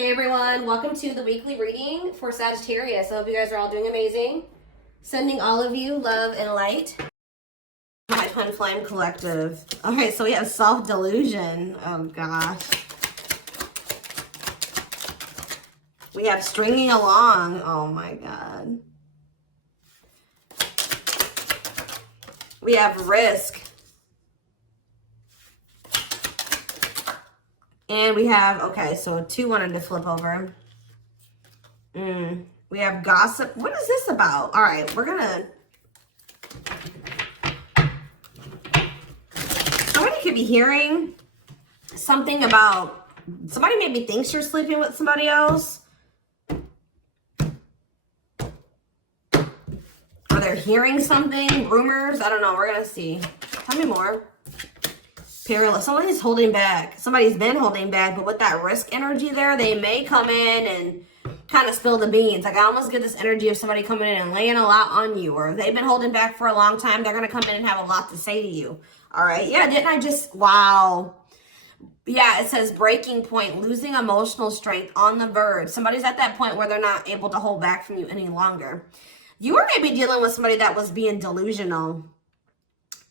Hey everyone, welcome to the weekly reading for Sagittarius. I hope you guys are all doing amazing. Sending all of you love and light. My Twin Flame Collective. Okay, so we have self-delusion. Oh gosh. We have stringing along. Oh my god. We have risk. And we have, okay, so two wanted to flip over. We have gossip. What is this about? All right, we're gonna. Somebody could be hearing something about, somebody maybe thinks you're sleeping with somebody else. Or they're hearing something, rumors. I don't know, we're gonna see. Tell me more. Perilous. Somebody's holding back. Somebody's been holding back, but with that risk energy there, they may come in and kind of spill the beans. Like I almost get this energy of somebody coming in and laying a lot on you, or if they've been holding back for a long time, they're going to come in and have a lot to say to you. All right. Yeah. Didn't I just, wow. Yeah. It says breaking point, losing emotional strength, on the verge. Somebody's at that point where they're not able to hold back from you any longer. You were maybe dealing with somebody that was being delusional.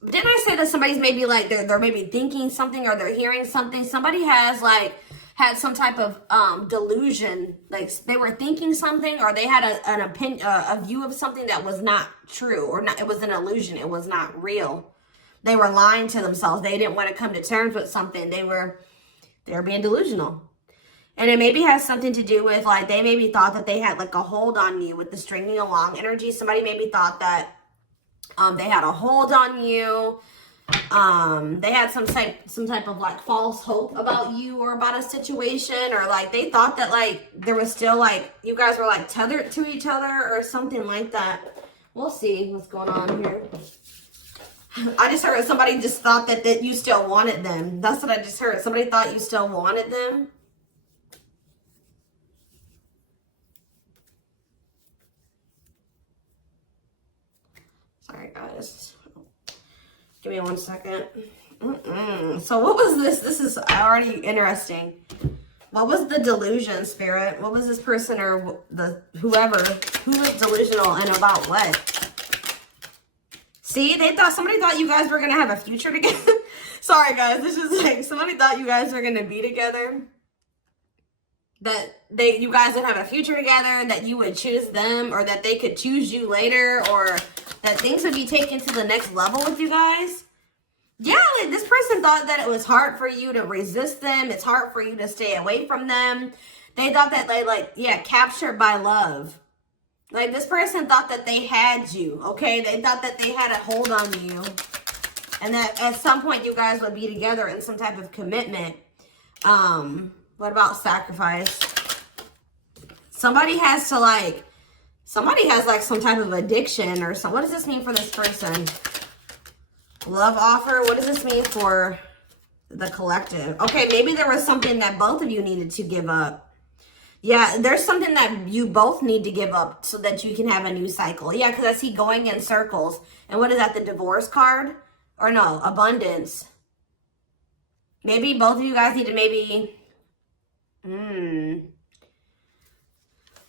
Didn't I say that somebody's maybe like, they're maybe thinking something or they're hearing something? Somebody has like had some type of delusion, like they were thinking something or they had an opinion, a view of something that was not true, or not, it was an illusion, it was not real. They were lying to themselves. They didn't want to come to terms with something. They were being delusional. And it maybe has something to do with like, they maybe thought that they had like a hold on you with the stringing along energy. Somebody maybe thought that they had a hold on you. They had some type of like false hope about you or about a situation, or like they thought that like there was still like you guys were like tethered to each other or something like that. We'll see what's going on here. I just heard somebody just thought that you still wanted them. That's what I just heard. Somebody thought you still wanted them. Sorry guys. Give me 1 second. So what was this? This is already interesting. What was the delusion, Spirit? What was this person or the whoever who was delusional and about what? See, somebody thought you guys were gonna have a future together. Sorry guys, this is like somebody thought you guys were gonna be together. That you guys would have a future together, that you would choose them, or that they could choose you later, or that things would be taken to the next level with you guys. Yeah, like this person thought that it was hard for you to resist them. It's hard for you to stay away from them. They thought that captured by love. Like this person thought that they had you, okay? They thought that they had a hold on you. And that at some point you guys would be together in some type of commitment. What about sacrifice? Somebody has some type of addiction or something. What does this mean for this person? Love offer. What does this mean for the collective? Okay, maybe there was something that both of you needed to give up. Yeah, there's something that you both need to give up so that you can have a new cycle. Yeah, because I see going in circles. And what is that, the divorce card? Or no, abundance. Maybe both of you guys need to maybe...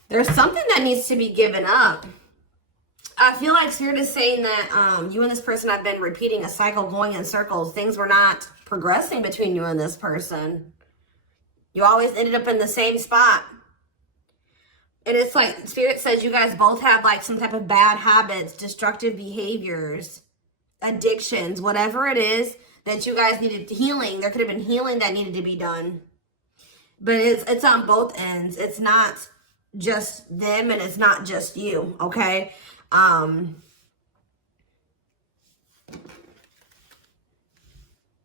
There's something that needs to be given up. I feel like Spirit is saying that you and this person have been repeating a cycle, going in circles. Things were not progressing between you and this person. You always ended up in the same spot. And it's like Spirit says you guys both have like some type of bad habits, destructive behaviors, addictions, whatever it is that you guys needed healing. There could have been healing that needed to be done. But it's on both ends. It's not just them and it's not just you, okay?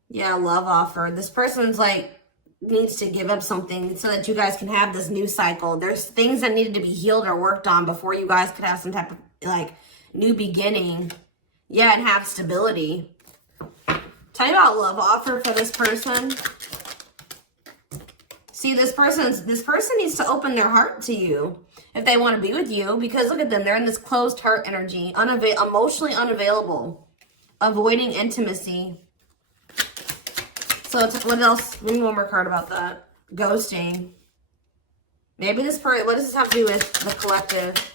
Yeah, love offer. This person's like needs to give up something so that you guys can have this new cycle. There's things that needed to be healed or worked on before you guys could have some type of like new beginning. Yeah, and have stability. Tell me about love offer for this person. See, this person needs to open their heart to you if they want to be with you, because look at them. They're in this closed heart energy, emotionally unavailable, avoiding intimacy. So what else? We need one more card about that. Ghosting. Maybe this person, what does this have to do with the collective?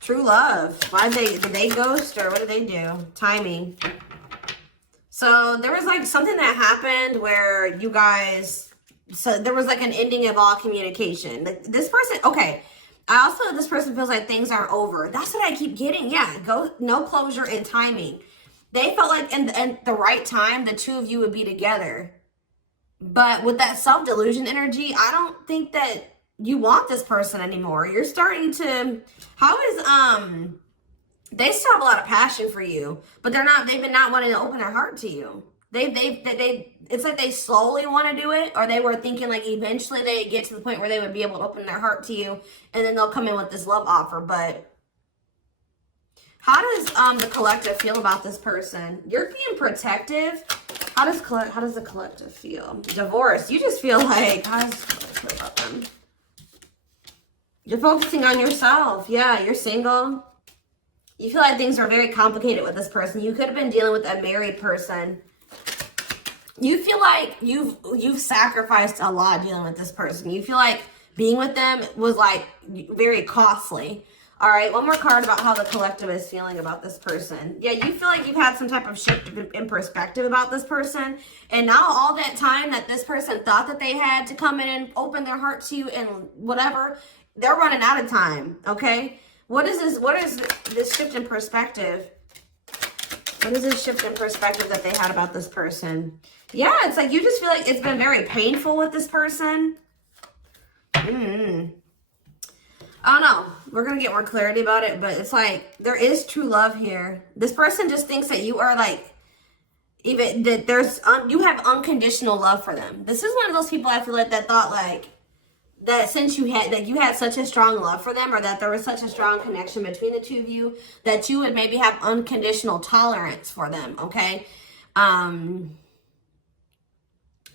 True love. Did they ghost or what did they do? Timing. So there was like something that happened where you guys, so there was like an ending of all communication. Like this person, okay. This person feels like things aren't over. That's what I keep getting. Yeah, no closure and timing. They felt like in the right time, the two of you would be together. But with that self-delusion energy, I don't think that you want this person anymore. You're starting to, they still have a lot of passion for you, but they've been not wanting to open their heart to you. It's like they slowly want to do it, or they were thinking like eventually they get to the point where they would be able to open their heart to you, and then they'll come in with this love offer. But how does the collective feel about this person? You're being protective. How does the collective feel? Divorce. You just feel like, how does the collective feel about them? You're focusing on yourself. Yeah, you're single. You feel like things are very complicated with this person. You could have been dealing with a married person. You feel like you've sacrificed a lot dealing with this person. You feel like being with them was like very costly. All right, one more card about how the collective is feeling about this person. Yeah, you feel like you've had some type of shift in perspective about this person. And now all that time that this person thought that they had to come in and open their heart to you and whatever, they're running out of time, okay? What is this shift in perspective? What is this shift in perspective that they had about this person? Yeah, it's like you just feel like it's been very painful with this person. I don't know. We're going to get more clarity about it, but it's like there is true love here. This person just thinks that you are like, even that you have unconditional love for them. This is one of those people I feel like that thought like, that since you had such a strong love for them, or that there was such a strong connection between the two of you, that you would maybe have unconditional tolerance for them, okay?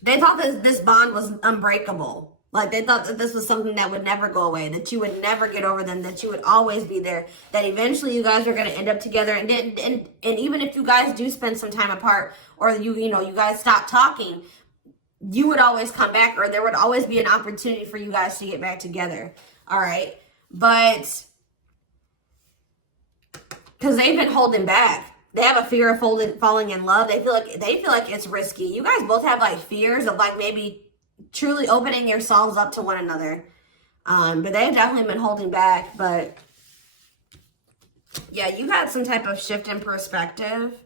They thought that this bond was unbreakable. Like they thought that this was something that would never go away, that you would never get over them, that you would always be there, that eventually you guys are going to end up together. And even if you guys do spend some time apart, or you guys stop talking, you would always come back, or there would always be an opportunity for you guys to get back together. All right. But because they've been holding back. They have a fear of falling in love. They feel like it's risky. You guys both have like fears of like maybe truly opening yourselves up to one another. But they've definitely been holding back. But yeah, you had some type of shift in perspective.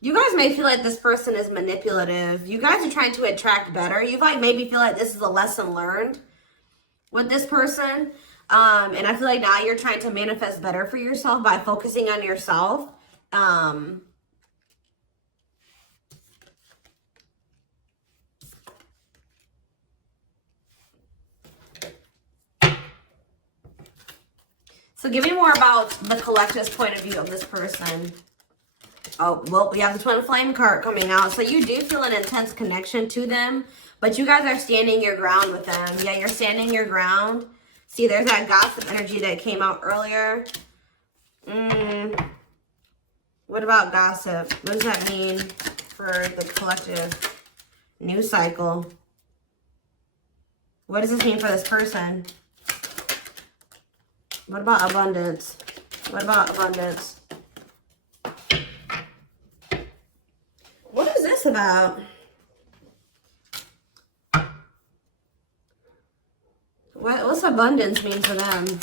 You guys may feel like this person is manipulative. You guys are trying to attract better. You like maybe feel like this is a lesson learned with this person. And I feel like now you're trying to manifest better for yourself by focusing on yourself. So give me more about the collective's point of view of this person. Oh, well, we have the Twin Flame card coming out. So you do feel an intense connection to them, but you guys are standing your ground with them. Yeah, you're standing your ground. See, there's that gossip energy that came out earlier. What about gossip? What does that mean for the collective? New cycle. What does this mean for this person? What about abundance? What about abundance? What is this about? What's abundance mean for them?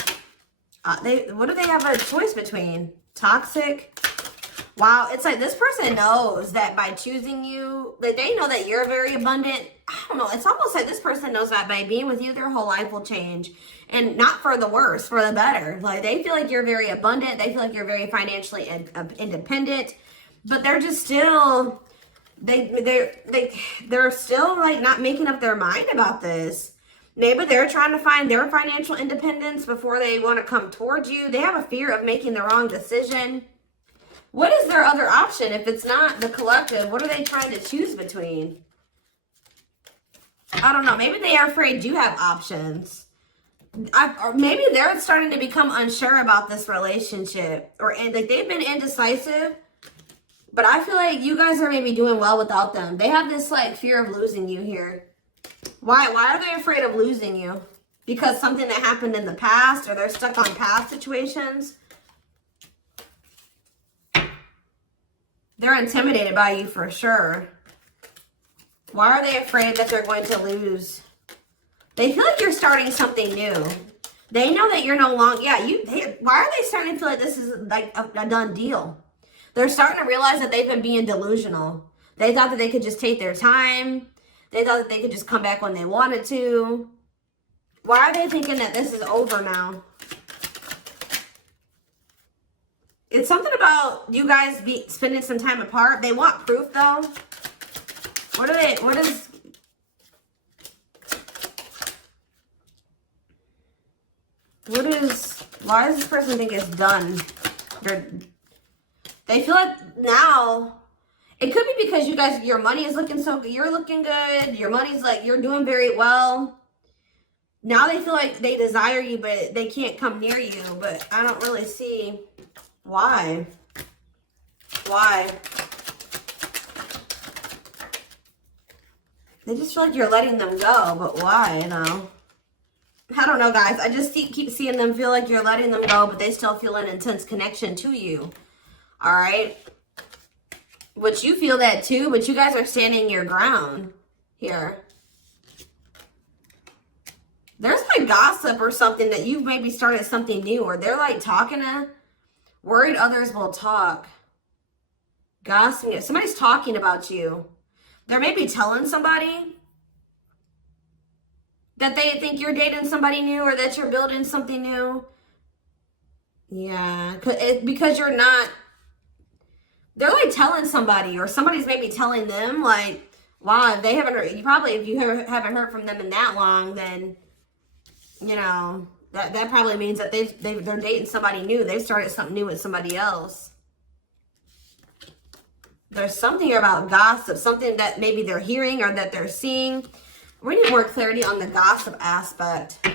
What do they have a choice between? Toxic? Wow, it's like this person knows that by choosing you, that they know that you're very abundant. I don't know. It's almost like this person knows that by being with you, their whole life will change. And not for the worse, for the better. Like they feel like you're very abundant. They feel like you're very financially independent. But they're just still, they're still like not making up their mind about this. Maybe they're trying to find their financial independence before they want to come towards you. They have a fear of making the wrong decision. What is their other option if it's not the collective? What are they trying to choose between? I don't know. Maybe they are afraid you have options. Or maybe they're starting to become unsure about this relationship. And like they've been indecisive. But I feel like you guys are maybe doing well without them. They have this like fear of losing you here. Why are they afraid of losing you? Because something that happened in the past, or they're stuck on past situations? They're intimidated by you for sure. Why are they afraid that they're going to lose? They feel like you're starting something new. They know that you're no longer, why are they starting to feel like this is like a done deal? They're starting to realize that they've been being delusional. They thought that they could just take their time. They thought that they could just come back when they wanted to. Why are they thinking that this is over now? It's something about you guys spending some time apart. They want proof though. Why does this person think it's done? They feel like now, it could be because you guys, your money is looking so good. You're looking good. Your money's like, you're doing very well. Now they feel like they desire you, but they can't come near you. But I don't really see why. Why? They just feel like you're letting them go, but why, though? I don't know, guys. I just keep seeing them feel like you're letting them go, but they still feel an intense connection to you. All right? Which you feel that too, but you guys are standing your ground here. There's like gossip or something that you've maybe started something new, or they're like talking to, worried others will talk. Gossiping. Somebody's talking about you. They're maybe telling somebody that they think you're dating somebody new, or that you're building something new. Yeah, because you're not. They're like telling somebody, or somebody's maybe telling them, like, wow, if they haven't heard, if you haven't heard from them in that long, then, you know, that probably means that they're dating somebody new. They've started something new with somebody else. There's something about gossip, something that maybe they're hearing or that they're seeing. We need more clarity on the gossip aspect.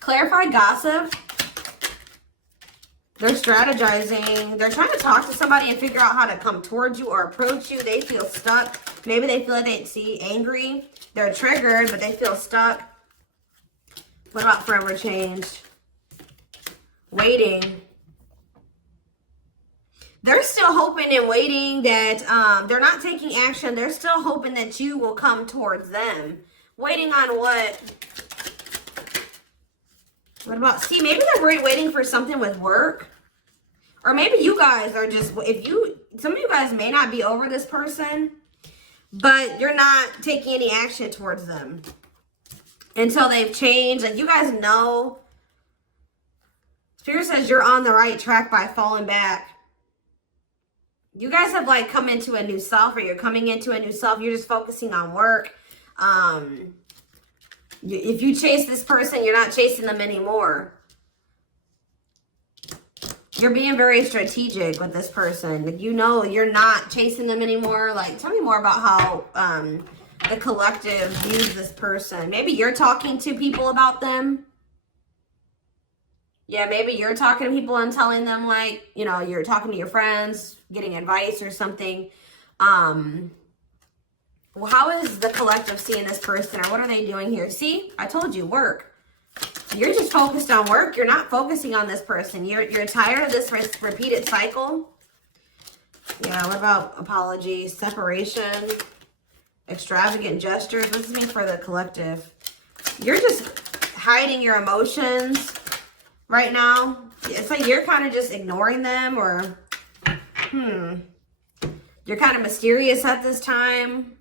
Clarify gossip. They're strategizing. They're trying to talk to somebody and figure out how to come towards you or approach you. They feel stuck. Maybe they feel like they angry. They're triggered, but they feel stuck. What about forever change? Waiting. They're still hoping and waiting that they're not taking action. They're still hoping that you will come towards them. Waiting on what? What about, see, maybe they're waiting for something with work. Or maybe you guys are just, some of you guys may not be over this person, but you're not taking any action towards them until they've changed. Like, you guys know, Spirit says you're on the right track by falling back. You guys have like come into a new self, or you're coming into a new self. You're just focusing on work. If you chase this person, you're not chasing them anymore. You're being very strategic with this person. Like, you know, you're not chasing them anymore. Like, tell me more about how the collective views this person. Maybe you're talking to people about them. Yeah, maybe you're talking to people and telling them, like, you know, you're talking to your friends, getting advice or something. Well, how is the collective seeing this person, or what are they doing here? See, I told you, work. You're just focused on work. You're not focusing on this person. You're tired of this repeated cycle. Yeah, what about apologies, separation, extravagant gestures? What does this mean for the collective? You're just hiding your emotions right now. It's like you're kind of just ignoring them, or you're kind of mysterious at this time.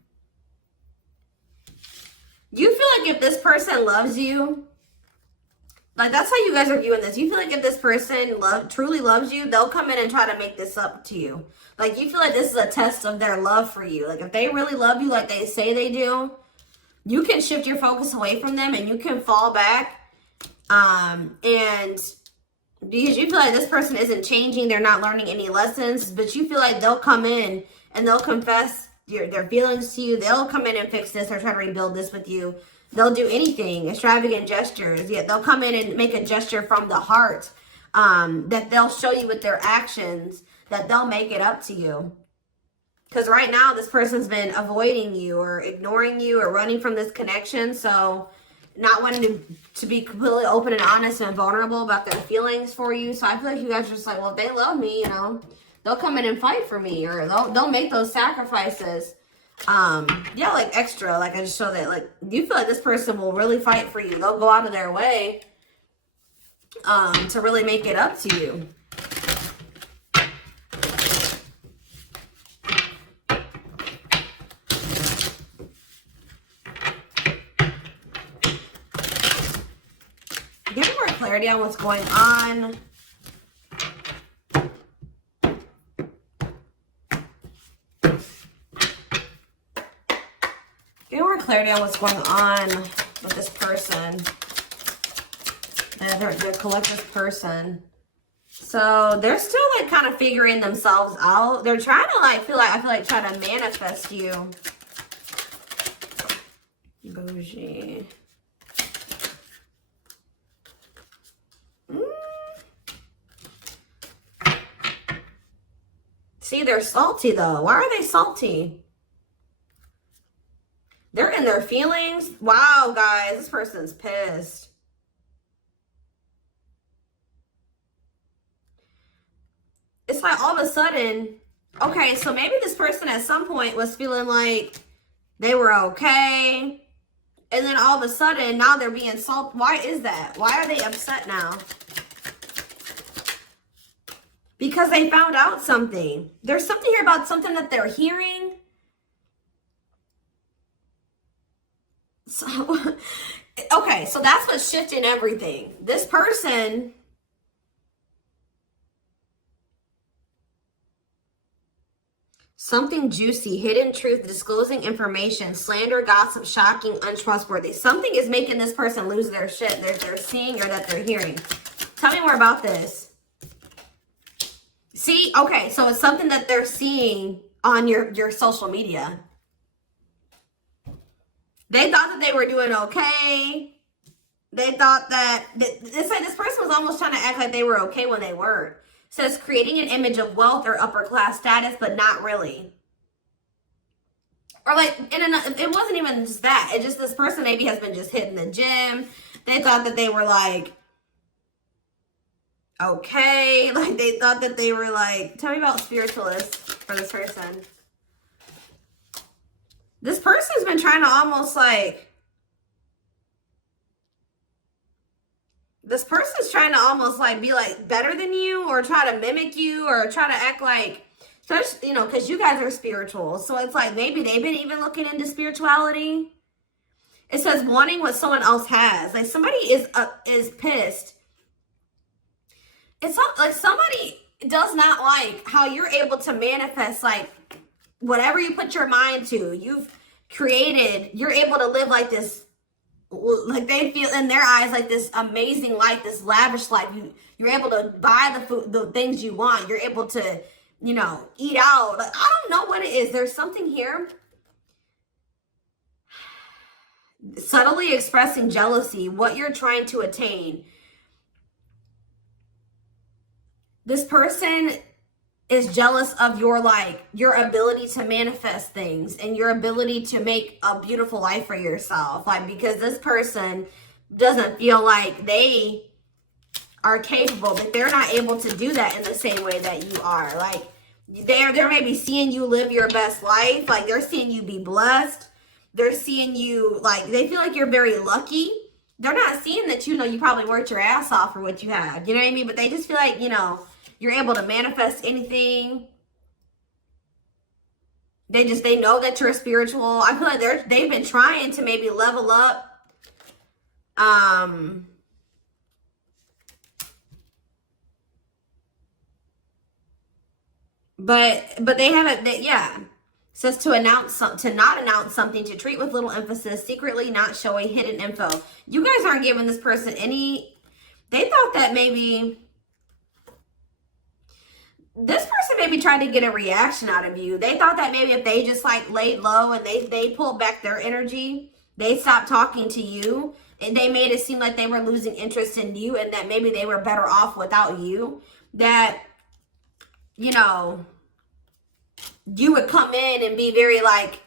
You feel like if this person loves you, like, that's how you guys are viewing this. You feel like if this person truly loves you, they'll come in and try to make this up to you. Like, you feel like this is a test of their love for you. Like, if they really love you like they say they do, you can shift your focus away from them and you can fall back. And because you feel like this person isn't changing, they're not learning any lessons, but you feel like they'll come in and they'll confess their feelings to you. They'll come in and fix this or try to rebuild this with you. They'll do anything, extravagant gestures. Yeah, they'll come in and make a gesture from the heart that they'll show you with their actions, that they'll make it up to you. Because right now, this person's been avoiding you or ignoring you or running from this connection. So not wanting to be completely open and honest and vulnerable about their feelings for you. So I feel like you guys are just like, well, if they love me, you know, they'll come in and fight for me, or they'll make those sacrifices. Yeah, like extra. Like I just show that, like, you feel like this person will really fight for you. They'll go out of their way to really make it up to you. Give me more clarity on what's going on. Give me more clarity on what's going on with this person. The collective person. So they're still like kind of figuring themselves out. They're trying to like I feel like try to manifest you. Bougie. See, they're salty though. Why are they salty? They're in their feelings. Wow, guys, this person's pissed. It's like all of a sudden, okay, so maybe this person at some point was feeling like they were okay. And then all of a sudden, now they're being salty. Why is that? Why are they upset now? Because they found out something. There's something here about something that they're hearing. So, okay, so that's what's shifting everything. This person, something juicy, hidden truth, disclosing information, slander, gossip, shocking, untrustworthy. Something is making this person lose their shit. They're seeing or that they're hearing. Tell me more about this. See, okay, so it's something that they're seeing on your social media. They thought that they were doing okay. They thought that, it's like this person was almost trying to act like they were okay when they weren't. It says creating an image of wealth or upper class status, but not really. Or like, it wasn't even just that. It just, this person maybe has been just hitting the gym. They thought that they were like, okay. Like they thought that they were like, tell me about spiritualists for this person. This person's been trying to almost like, this person's trying to almost like be like better than you, or try to mimic you, or try to act like, you know, because you guys are spiritual. So it's like maybe they've been even looking into spirituality. It says wanting what someone else has. Like somebody is pissed. It's not like somebody does not like how you're able to manifest like whatever you put your mind to. You've created, you're able to live like this, like they feel in their eyes like this amazing life, this lavish life. You're able to buy the food, the things you want. You're able to, you know, eat out. Like, I don't know what it is. There's something here. Subtly expressing jealousy, what you're trying to attain. This person is jealous of your, like, your ability to manifest things and your ability to make a beautiful life for yourself. Like, because this person doesn't feel like they are capable, that they're not able to do that in the same way that you are. Like, they're maybe seeing you live your best life. Like, they're seeing you be blessed. They're seeing you, like, they feel like you're very lucky. They're not seeing that, you know, you probably worked your ass off for what you have. You know what I mean? But they just feel like, you know, you're able to manifest anything. They know that you're spiritual. I feel like they've been trying to maybe level up. But they haven't, yeah. It says to not announce something, to treat with little emphasis, secretly not showing hidden info. You guys aren't giving this person any, they thought that maybe this person maybe tried to get a reaction out of you. They thought that maybe if they just like laid low and they pulled back their energy, they stopped talking to you, and they made it seem like they were losing interest in you, and that maybe they were better off without you. That, you know, you would come in and be very like,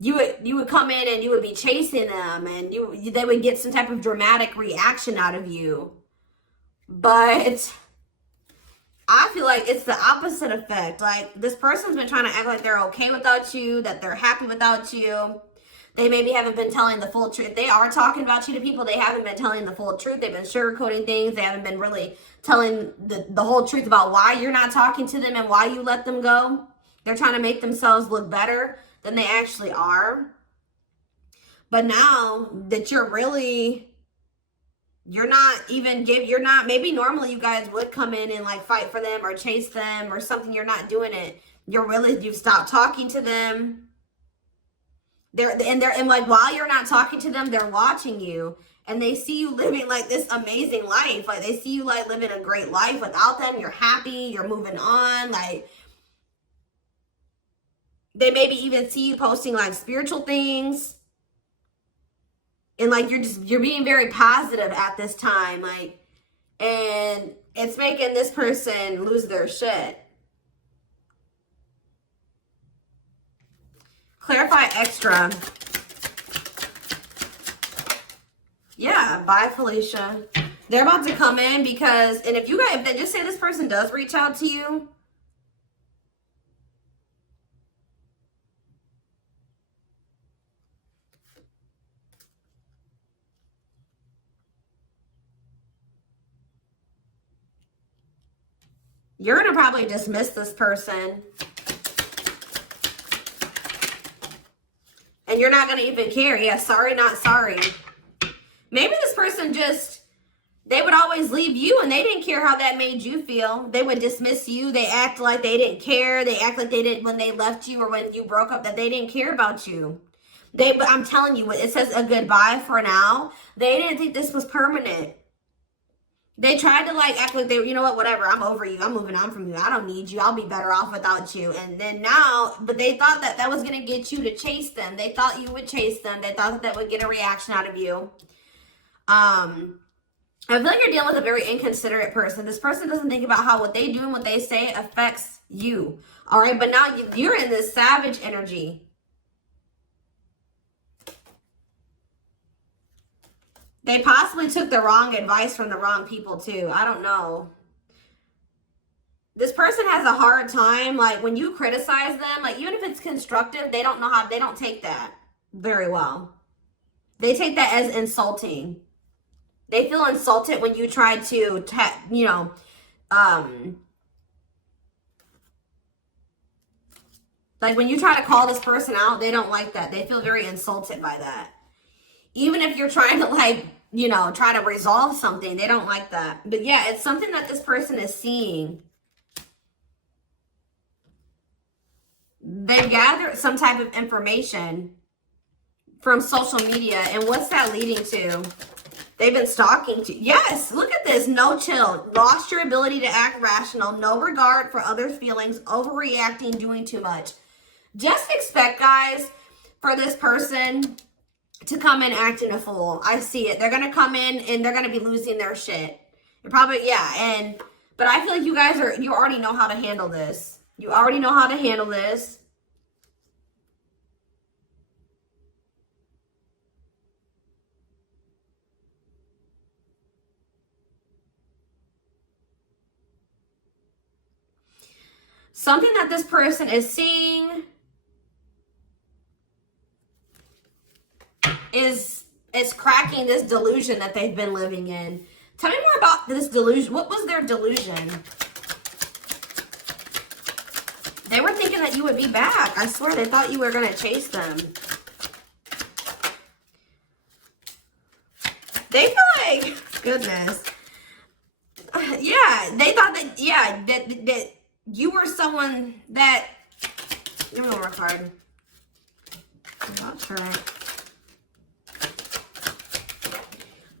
you would come in and you would be chasing them, and they would get some type of dramatic reaction out of you. But I feel like it's the opposite effect. Like, this person's been trying to act like they're okay without you, that they're happy without you. They maybe haven't been telling the full truth. If they are talking about you to people, they haven't been telling the full truth. They've been sugarcoating things. They haven't been really telling the whole truth about why you're not talking to them and why you let them go. They're trying to make themselves look better than they actually are. But now that maybe normally you guys would come in and like fight for them or chase them or something. You're not doing it. You've stopped talking to them. And like, while you're not talking to them, they're watching you, and they see you living like this amazing life. Like, they see you like living a great life without them. You're happy, you're moving on. Like, they maybe even see you posting like spiritual things. And like, you're being very positive at this time. Like, and it's making this person lose their shit. Clarify extra. Yeah, bye, Felicia. They're about to come in because, and if they just say this person does reach out to you, you're going to probably dismiss this person. And you're not going to even care. Yeah, sorry, not sorry. Maybe this person they would always leave you and they didn't care how that made you feel. They would dismiss you. They act like they didn't care. They act like they didn't when they left you or when you broke up, that they didn't care about you. But I'm telling you, it says a goodbye for now. They didn't think this was permanent. They tried to like act like you know what, whatever, I'm over you. I'm moving on from you. I don't need you. I'll be better off without you. And then now, but they thought that was going to get you to chase them. They thought you would chase them. They thought that would get a reaction out of you. I feel like you're dealing with a very inconsiderate person. This person doesn't think about how what they do and what they say affects you. All right, but now you're in this savage energy. They possibly took the wrong advice from the wrong people too. I don't know. This person has a hard time, like when you criticize them, like even if it's constructive, they don't take that very well. They take that as insulting. They feel insulted when you try to, like when you try to call this person out, they don't like that. They feel very insulted by that. Even if you're trying to like, try to resolve something, they don't like that. But yeah, it's something that this person is seeing. They've gathered some type of information from social media. And what's that leading to? They've been stalking you. Yes, look at this. No chill. Lost your ability to act rational. No regard for others' feelings. Overreacting. Doing too much. Just expect, guys, for this person to come in acting a fool. I see it. They're going to come in and they're going to be losing their shit. You're probably, yeah. But I feel like you already know how to handle this. You already know how to handle this. Something that this person is seeing is cracking this delusion that they've been living in. Tell me more about this delusion. What was their delusion? They were thinking that you would be back. I swear, they thought you were going to chase them. They feel like, goodness. Yeah, they thought that, yeah, that you were someone that, give me one more card. That's right.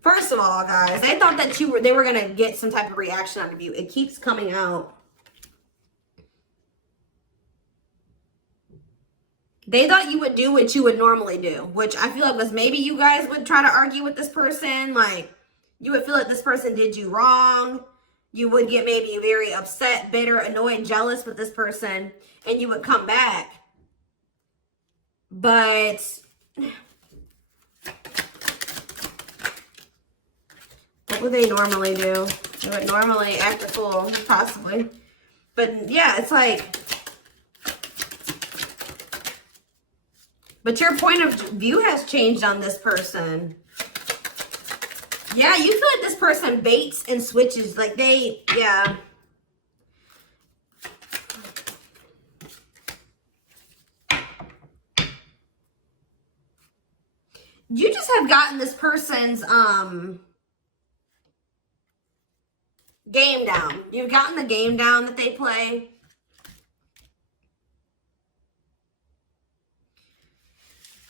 First of all, guys, they thought that they were going to get some type of reaction out of you. It keeps coming out. They thought you would do what you would normally do, which I feel like was maybe you guys would try to argue with this person. Like, you would feel like this person did you wrong. You would get maybe very upset, bitter, annoyed, jealous with this person, and you would come back. But what would they normally do? They would normally act a fool, possibly. But yeah, it's like, but your point of view has changed on this person. Yeah, you feel like this person baits and switches. Like they, yeah. You just have gotten this person's game down. You've gotten the game down that they play.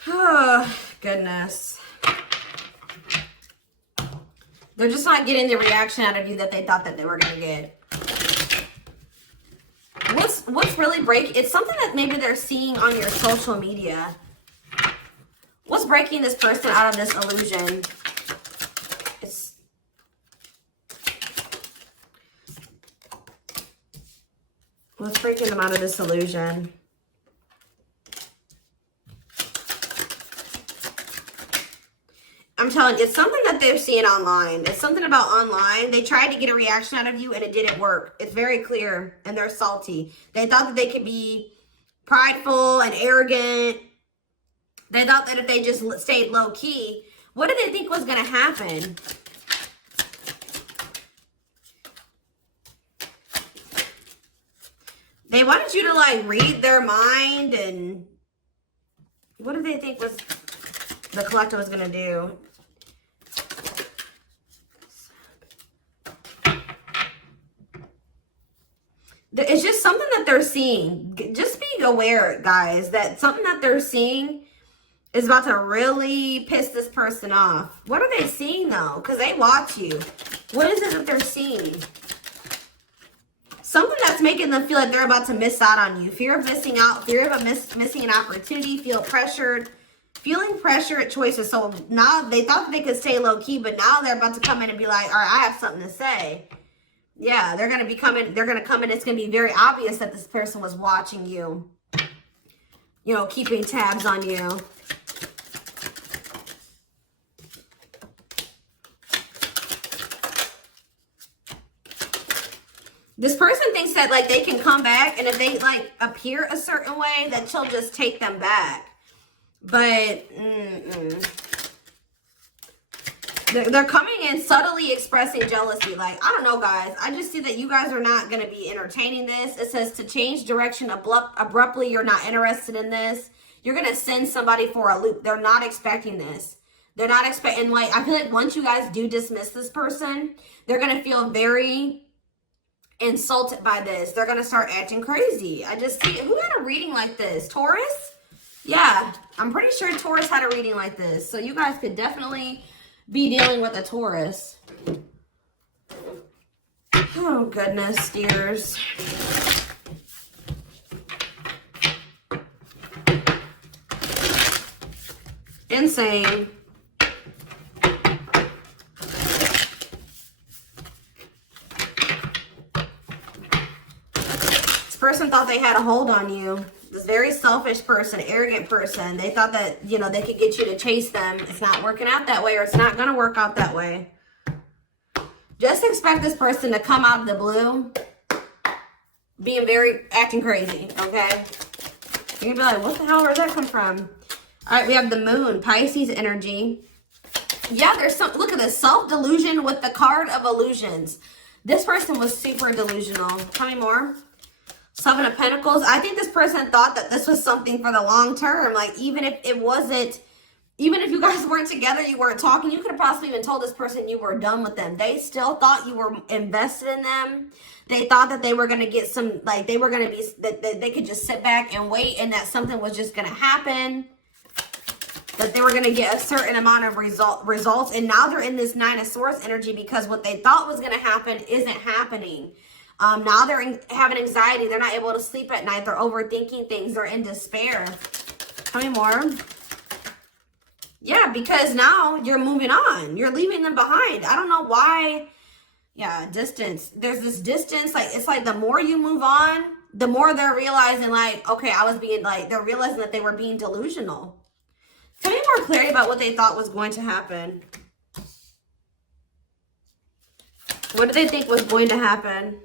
Oh, goodness. They're just not getting the reaction out of you that they thought that they were going to get. What's really breaking? It's something that maybe they're seeing on your social media. What's breaking this person out of this illusion? What's breaking them out of this illusion? I'm telling you, it's something that they're seeing online. It's something about online. They tried to get a reaction out of you and it didn't work. It's very clear and they're salty. They thought that they could be prideful and arrogant. They thought that if they just stayed low key, what did they think was going to happen? They wanted you to like read their mind, and what did they think was the collective was going to do? It's just something that they're seeing. Just be aware, guys, that something that they're seeing is about to really piss this person off. What are they seeing, though? Because they watch you. What is it that they're seeing? Something that's making them feel like they're about to miss out on you. Fear of missing out. Fear of missing an opportunity. Feel pressured. Feeling pressure at choices. So now they thought that they could stay low-key, but now they're about to come in and be like, all right, I have something to say. Yeah, they're going to be coming. They're going to come in. It's going to be very obvious that this person was watching you. You know, keeping tabs on you. This person thinks that, like, they can come back, and if they, like, appear a certain way, that she'll just take them back. But, They're coming in subtly expressing jealousy. Like, I don't know, guys. I just see that you guys are not going to be entertaining this. It says to change direction abruptly. You're not interested in this. You're going to send somebody for a loop. They're not expecting this. They're not expecting, like, I feel like once you guys do dismiss this person, they're going to feel very insulted by this. They're going to start acting crazy. I just see, who had a reading like this? Taurus? Yeah, I'm pretty sure Taurus had a reading like this. So you guys could definitely be dealing with a Taurus. Oh, goodness, dears. Insane. This person thought they had a hold on you. This very selfish person, arrogant person. They thought that, you know, they could get you to chase them. It's not working out that way, or it's not going to work out that way. Just expect this person to come out of the blue being acting crazy, okay? You're going to be like, what the hell, where'd that come from? All right, we have the moon, Pisces energy. Yeah, there's some, look at this, self-delusion with the card of illusions. This person was super delusional. Tell me more. Seven of Pentacles. I think this person thought that this was something for the long term. Like, even if it wasn't, even if you guys weren't together, you weren't talking, you could have possibly even told this person you were done with them. They still thought you were invested in them. They thought that they were going to get some, like, they were going to be, that they could just sit back and wait, and that something was just going to happen. That they were going to get a certain amount of results. And now they're in this Nine of Swords energy because what they thought was going to happen isn't happening. Now they're having anxiety. They're not able to sleep at night. They're overthinking things. They're in despair. Tell me more. Yeah, because now you're moving on. You're leaving them behind. I don't know why Yeah, distance. There's this distance. Like, it's like the more you move on, the more they're realizing, like, okay, I was being, like, they're realizing that they were being delusional. Tell me more clarity about what they thought was going to happen. What did they think was going to happen?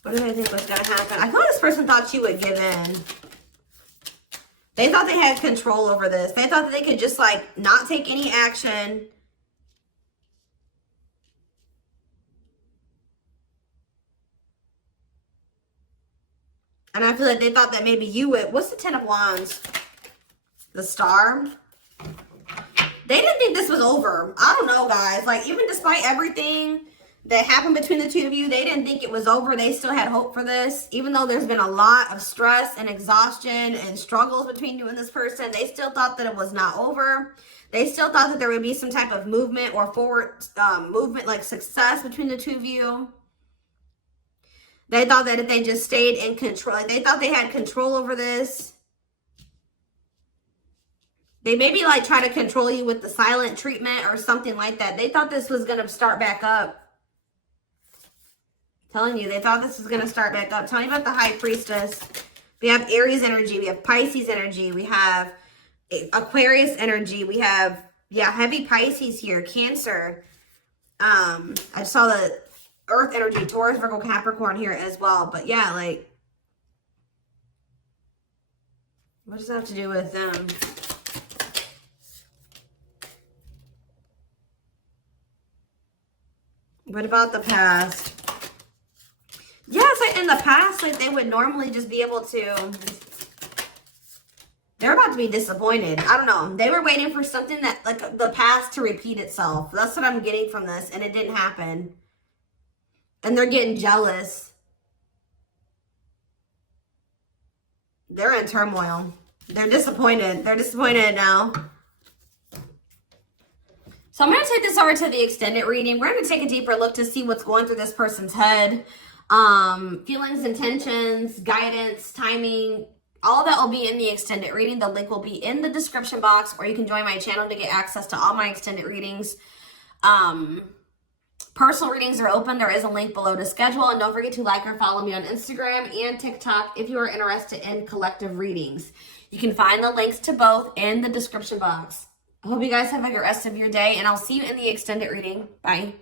What did they think was going to happen? I thought this person thought you would give in. They thought they had control over this. They thought that they could just, like, not take any action. And I feel like they thought that maybe you would. What's the 10 of Wands? The Star. They didn't think this was over. I don't know, guys. Like, even despite everything that happened between the two of you, they didn't think it was over. They still had hope for this. Even though there's been a lot of stress and exhaustion and struggles between you and this person, they still thought that it was not over. They still thought that there would be some type of movement or forward movement, like success between the two of you. They thought that if they just stayed in control, like they thought they had control over this. They maybe like try to control you with the silent treatment or something like that. They thought this was going to start back up. Telling you, they thought this was going to start back up. Tell me about the High Priestess. We have Aries energy. We have Pisces energy. We have Aquarius energy. We have, yeah, heavy Pisces here. Cancer. I saw the Earth energy, Taurus, Virgo, Capricorn here as well. But yeah, like, what does that have to do with them? What about the past? Yeah, it's like in the past, like they would normally just be able to, they're about to be disappointed. I don't know. They were waiting for something that, like the past to repeat itself. That's what I'm getting from this. And it didn't happen. And they're getting jealous. They're in turmoil. They're disappointed. They're disappointed now. So I'm going to take this over to the extended reading. We're going to take a deeper look to see what's going through this person's head. Feelings, intentions, guidance, timing, all that will be in the extended reading. The link will be in the description box, or you can join my channel to get access to all my extended readings. Personal readings are open. There is a link below to schedule. And don't forget to like or follow me on Instagram and TikTok if you are interested in collective readings. You can find the links to both in the description box. I hope you guys have a good rest of your day, and I'll see you in the extended reading. Bye.